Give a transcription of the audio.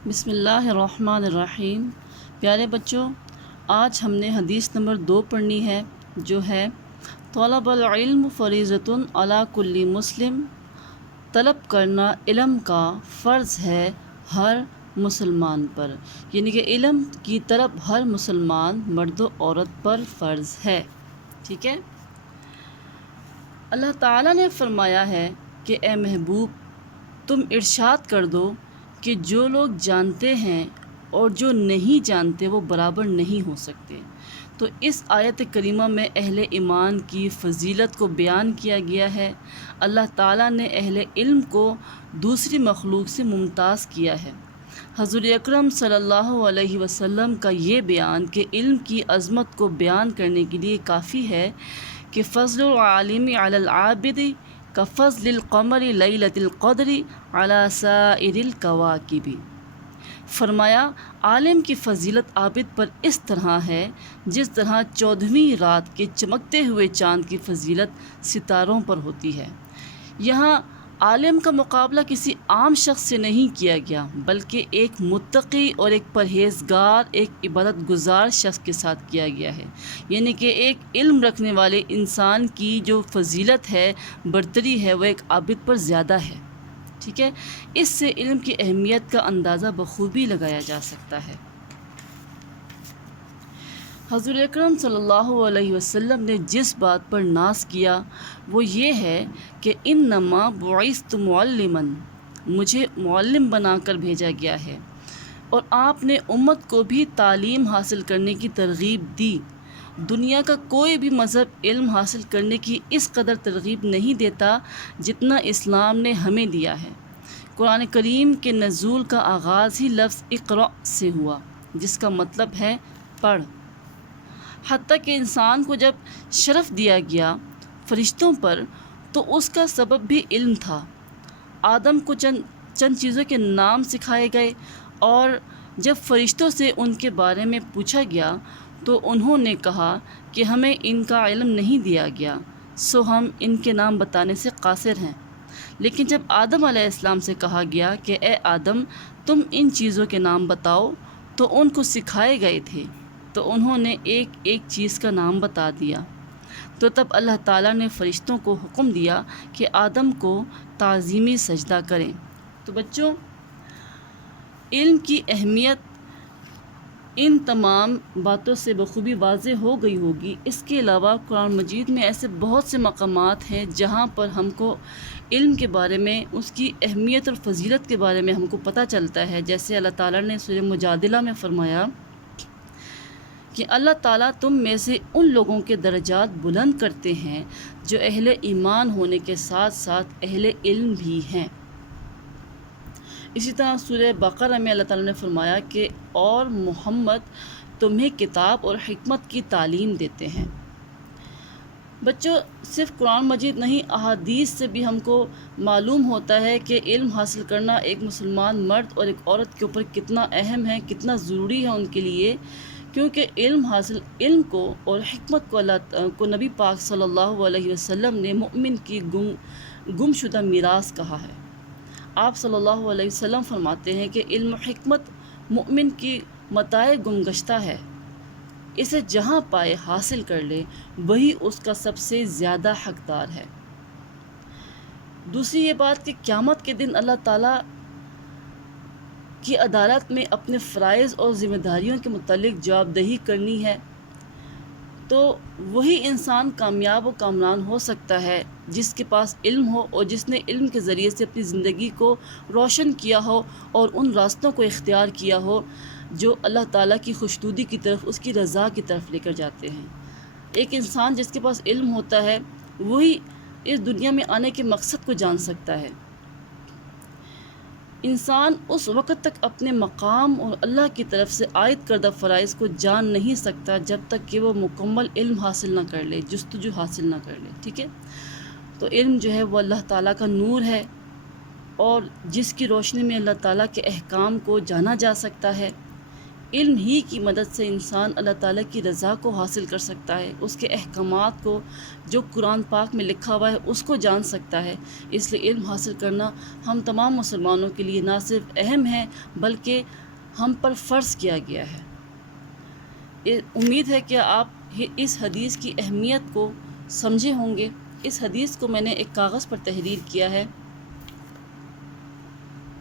بسم اللہ الرحمن الرحیم۔ پیارے بچوں، آج ہم نے حدیث نمبر 2 پڑھنی ہے، جو ہے طلب العلم فریضۃ علی کل مسلم۔ طلب کرنا علم کا فرض ہے ہر مسلمان پر، یعنی کہ علم کی طلب ہر مسلمان مرد و عورت پر فرض ہے۔ ٹھیک ہے، اللہ تعالیٰ نے فرمایا ہے کہ اے محبوب، تم ارشاد کر دو کہ جو لوگ جانتے ہیں اور جو نہیں جانتے وہ برابر نہیں ہو سکتے۔ تو اس آیت کریمہ میں اہل ایمان کی فضیلت کو بیان کیا گیا ہے۔ اللہ تعالیٰ نے اہل علم کو دوسری مخلوق سے ممتاز کیا ہے۔ حضور اکرم صلی اللہ علیہ وسلم کا یہ بیان کہ علم کی عظمت کو بیان کرنے کے لیے کافی ہے کہ فضل العالم علی العابد کفضل القمر لیلۃ القدر علی سائر الکواکب۔ فرمایا عالم کی فضیلت عابد پر اس طرح ہے جس طرح 14ویں رات کے چمکتے ہوئے چاند کی فضیلت ستاروں پر ہوتی ہے۔ یہاں عالم کا مقابلہ کسی عام شخص سے نہیں کیا گیا، بلکہ ایک متقی اور ایک پرہیزگار، ایک عبادت گزار شخص کے ساتھ کیا گیا ہے۔ یعنی کہ ایک علم رکھنے والے انسان کی جو فضیلت ہے، برتری ہے، وہ ایک عابد پر زیادہ ہے۔ ٹھیک ہے، اس سے علم کی اہمیت کا اندازہ بخوبی لگایا جا سکتا ہے۔ حضور اکرم صلی اللہ علیہ وسلم نے جس بات پر ناز کیا وہ یہ ہے کہ انما بعثت معلما، مجھے معلم بنا کر بھیجا گیا ہے، اور آپ نے امت کو بھی تعلیم حاصل کرنے کی ترغیب دی۔ دنیا کا کوئی بھی مذہب علم حاصل کرنے کی اس قدر ترغیب نہیں دیتا جتنا اسلام نے ہمیں دیا ہے۔ قرآن کریم کے نزول کا آغاز ہی لفظ اقرأ سے ہوا، جس کا مطلب ہے پڑھ۔ حتیٰ کہ انسان کو جب شرف دیا گیا فرشتوں پر تو اس کا سبب بھی علم تھا۔ آدم کو چند چیزوں کے نام سکھائے گئے، اور جب فرشتوں سے ان کے بارے میں پوچھا گیا تو انہوں نے کہا کہ ہمیں ان کا علم نہیں دیا گیا، سو ہم ان کے نام بتانے سے قاصر ہیں۔ لیکن جب آدم علیہ السلام سے کہا گیا کہ اے آدم، تم ان چیزوں کے نام بتاؤ، تو ان کو سکھائے گئے تھے، تو انہوں نے ایک ایک چیز کا نام بتا دیا۔ تو تب اللہ تعالیٰ نے فرشتوں کو حکم دیا کہ آدم کو تعظیمی سجدہ کریں۔ تو بچوں، علم کی اہمیت ان تمام باتوں سے بخوبی واضح ہو گئی ہوگی۔ اس کے علاوہ قرآن مجید میں ایسے بہت سے مقامات ہیں جہاں پر ہم کو علم کے بارے میں، اس کی اہمیت اور فضیلت کے بارے میں ہم کو پتہ چلتا ہے۔ جیسے اللہ تعالیٰ نے سورہ مجادلہ میں فرمایا کہ اللہ تعالیٰ تم میں سے ان لوگوں کے درجات بلند کرتے ہیں جو اہل ایمان ہونے کے ساتھ ساتھ اہل علم بھی ہیں۔ اسی طرح سورہ بقرہ میں اللہ تعالیٰ نے فرمایا کہ اور محمد تمہیں کتاب اور حکمت کی تعلیم دیتے ہیں۔ بچوں، صرف قرآن مجید نہیں، احادیث سے بھی ہم کو معلوم ہوتا ہے کہ علم حاصل کرنا ایک مسلمان مرد اور ایک عورت کے اوپر کتنا اہم ہے، کتنا ضروری ہے ان کے لیے، کیونکہ علم کو اور حکمت کو اللہ کو نبی پاک صلی اللہ علیہ وسلم نے مؤمن کی گم شدہ میراث کہا ہے۔ آپ صلی اللہ علیہ وسلم فرماتے ہیں کہ علم و حکمت مؤمن کی متاع گم گشتہ ہے، اسے جہاں پائے حاصل کر لے، وہی اس کا سب سے زیادہ حقدار ہے۔ دوسری یہ بات کہ قیامت کے دن اللہ تعالیٰ کی عدالت میں اپنے فرائض اور ذمہ داریوں کے متعلق جواب دہی کرنی ہے، تو وہی انسان کامیاب و کامران ہو سکتا ہے جس کے پاس علم ہو اور جس نے علم کے ذریعے سے اپنی زندگی کو روشن کیا ہو اور ان راستوں کو اختیار کیا ہو جو اللہ تعالیٰ کی خوشنودی کی طرف، اس کی رضا کی طرف لے کر جاتے ہیں۔ ایک انسان جس کے پاس علم ہوتا ہے وہی اس دنیا میں آنے کے مقصد کو جان سکتا ہے۔ انسان اس وقت تک اپنے مقام اور اللہ کی طرف سے عائد کردہ فرائض کو جان نہیں سکتا جب تک کہ وہ مکمل علم حاصل نہ کر لے، جستجو حاصل نہ کر لے۔ ٹھیک ہے، تو علم جو ہے وہ اللہ تعالیٰ کا نور ہے، اور جس کی روشنی میں اللہ تعالیٰ کے احکام کو جانا جا سکتا ہے۔ علم ہی کی مدد سے انسان اللہ تعالیٰ کی رضا کو حاصل کر سکتا ہے، اس کے احکامات کو جو قرآن پاک میں لکھا ہوا ہے اس کو جان سکتا ہے۔ اس لیے علم حاصل کرنا ہم تمام مسلمانوں کے لیے نہ صرف اہم ہے بلکہ ہم پر فرض کیا گیا ہے۔ امید ہے کہ آپ اس حدیث کی اہمیت کو سمجھے ہوں گے۔ اس حدیث کو میں نے ایک کاغذ پر تحریر کیا ہے۔